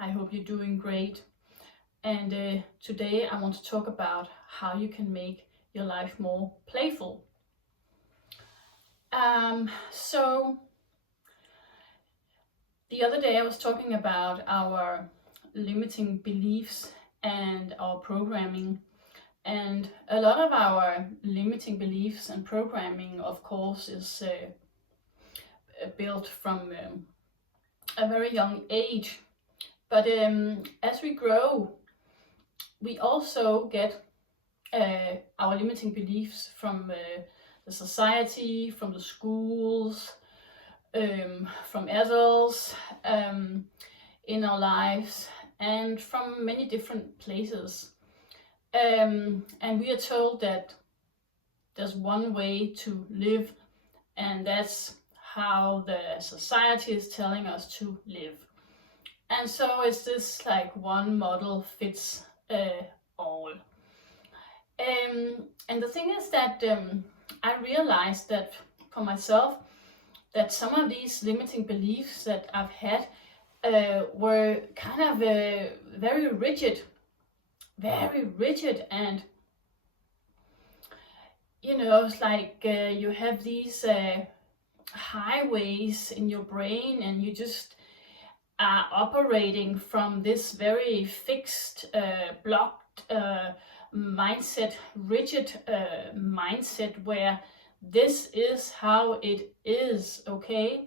I hope you're doing great. And today I want to talk about how you can make your life more playful. So the other day I was talking about our limiting beliefs and our programming. And a lot of our limiting beliefs and programming, of course, is built from a very young age. But as we grow, we also get our limiting beliefs from the society, from the schools, from adults in our lives, and from many different places. And we are told that there's one way to live, and that's how the society is telling us to live. And so it's this like one model fits all. And the thing is that I realized that for myself, that some of these limiting beliefs that I've had were kind of very rigid, and it's like you have these highways in your brain, and you just are operating from this very fixed, blocked mindset, rigid mindset, where this is how it is, okay?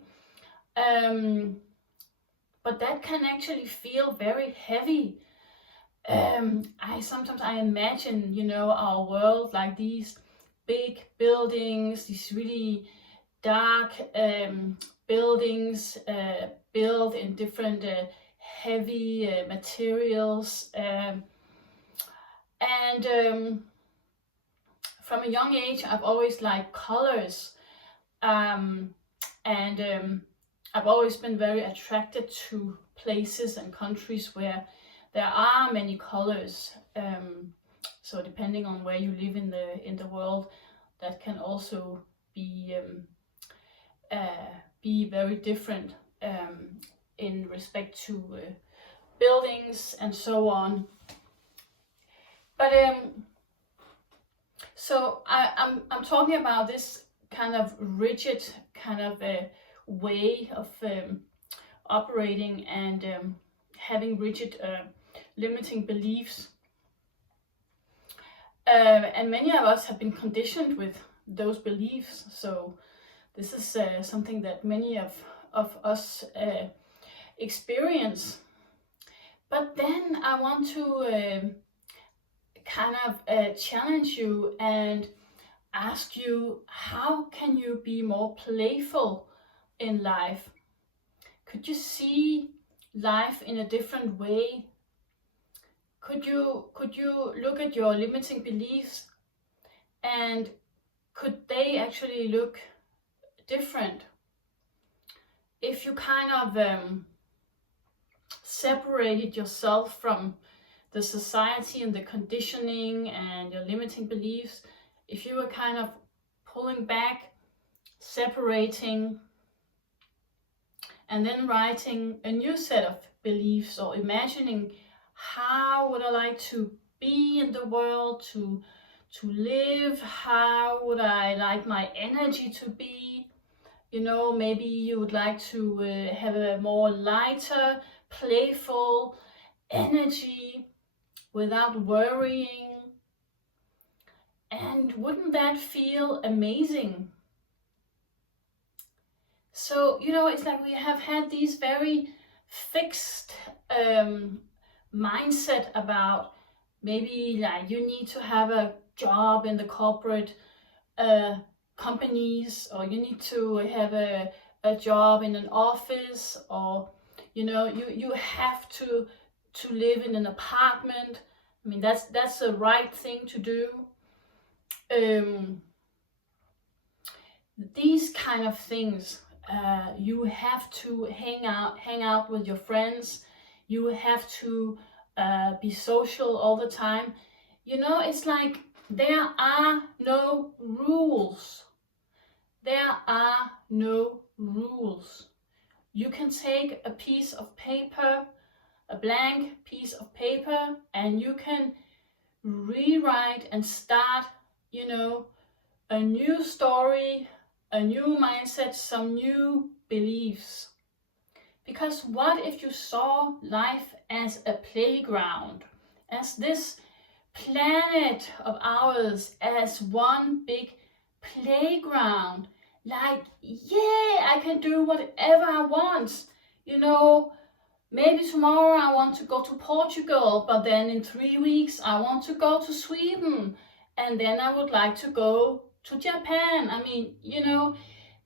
But that can actually feel very heavy. Sometimes I imagine, our world like these big buildings, these really dark buildings built in different heavy materials. From a young age, I've always liked colors. And I've always been very attracted to places and countries where there are many colors. So depending on where you live in the world, that can also be very different in respect to buildings and so on. But so I'm talking about this kind of rigid kind of way of operating and having rigid limiting beliefs. And many of us have been conditioned with those beliefs. So this is something that many of us experience. But then I want to kind of challenge you and ask you, how can you be more playful in life? Could you see life in a different way? Could you look at your limiting beliefs, and could they actually look different if you kind of separated yourself from the society and the conditioning and your limiting beliefs? If you were kind of pulling back, separating, and then writing a new set of beliefs, or imagining how would I like to be in the world, to live, how would I like my energy to be? Maybe you would like to have a more lighter, playful energy without worrying. And wouldn't that feel amazing? So, it's like we have had these very fixed mindset about maybe like you need to have a job in the corporate companies, or you need to have a job in an office, or you have to live in an apartment. I mean, that's the right thing to do. These kind of things, you have to hang out with your friends, you have to be social all the time. It's like there are no rules. There are no rules. You can take a piece of paper, a blank piece of paper and you can rewrite and start, you know, a new story, a new mindset, some new beliefs. Because what if you saw life as a playground, as this planet of ours, as one big playground? Like, yeah, I can do whatever I want. You know, maybe tomorrow I want to go to Portugal, but then in 3 weeks I want to go to Sweden, and then I would like to go to Japan. I mean, you know,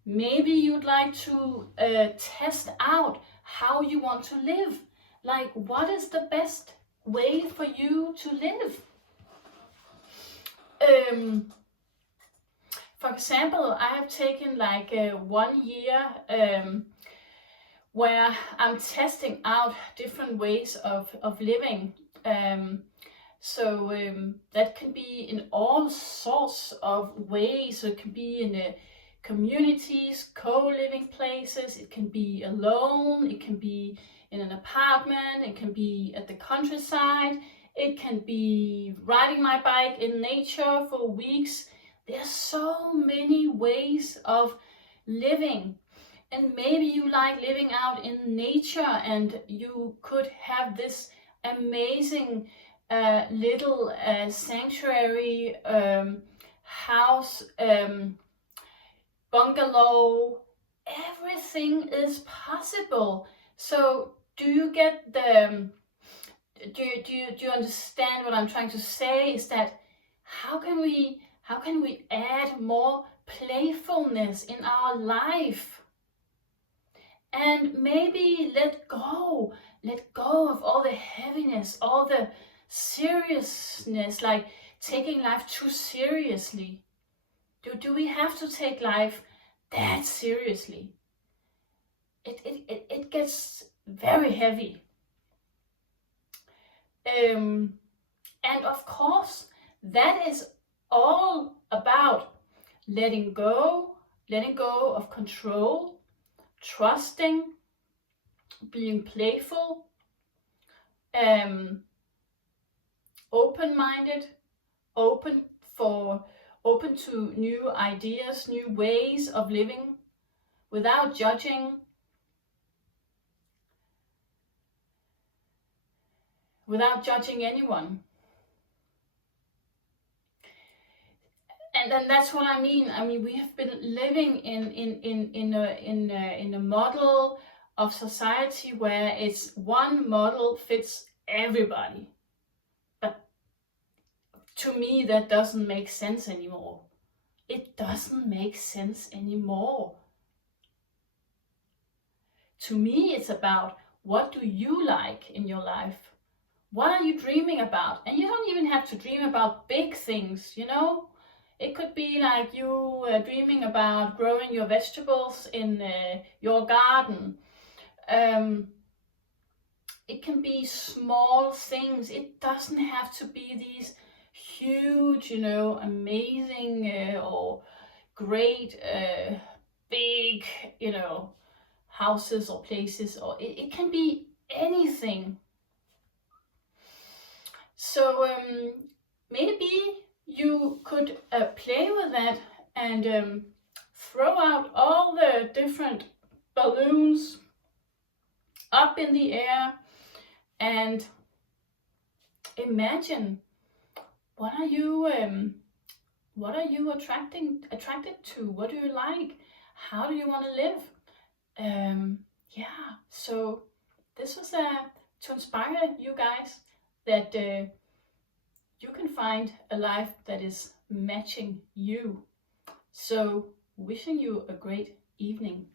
maybe you'd like to test out how you want to live. Like, what is the best way for you to live? For example, I have taken like 1 year where I'm testing out different ways of living. So that can be in all sorts of ways. So it can be in communities, co-living places, it can be alone, it can be in an apartment, it can be at the countryside, it can be riding my bike in nature for weeks. There's so many ways of living. And maybe you like living out in nature and you could have this amazing little sanctuary house, bungalow. Everything is possible. So do you get the do you understand what I'm trying to say? Is that how can we add more playfulness in our life? And maybe let go of all the heaviness, all the seriousness, like taking life too seriously. Do we have to take life that seriously? It gets very heavy. And of course, that is all about letting go of control, trusting, being playful, open-minded, open to new ideas, new ways of living, without judging, anyone. And then that's what I mean. I mean, we have been living in a model of society where it's one model fits everybody. But to me, that doesn't make sense anymore. It doesn't make sense anymore. To me, it's about, what do you like in your life? What are you dreaming about? And you don't even have to dream about big things, you know? It could be like you dreaming about growing your vegetables in your garden. It can be small things. It doesn't have to be these huge, you know, amazing or great big, you know, houses or places, or it can be anything. So maybe you could play with that and throw out all the different balloons up in the air and imagine, what are you attracted to? What do you like? How do you want to live? Yeah, so this was to inspire you guys that you can find a life that is matching you. So wishing you a great evening.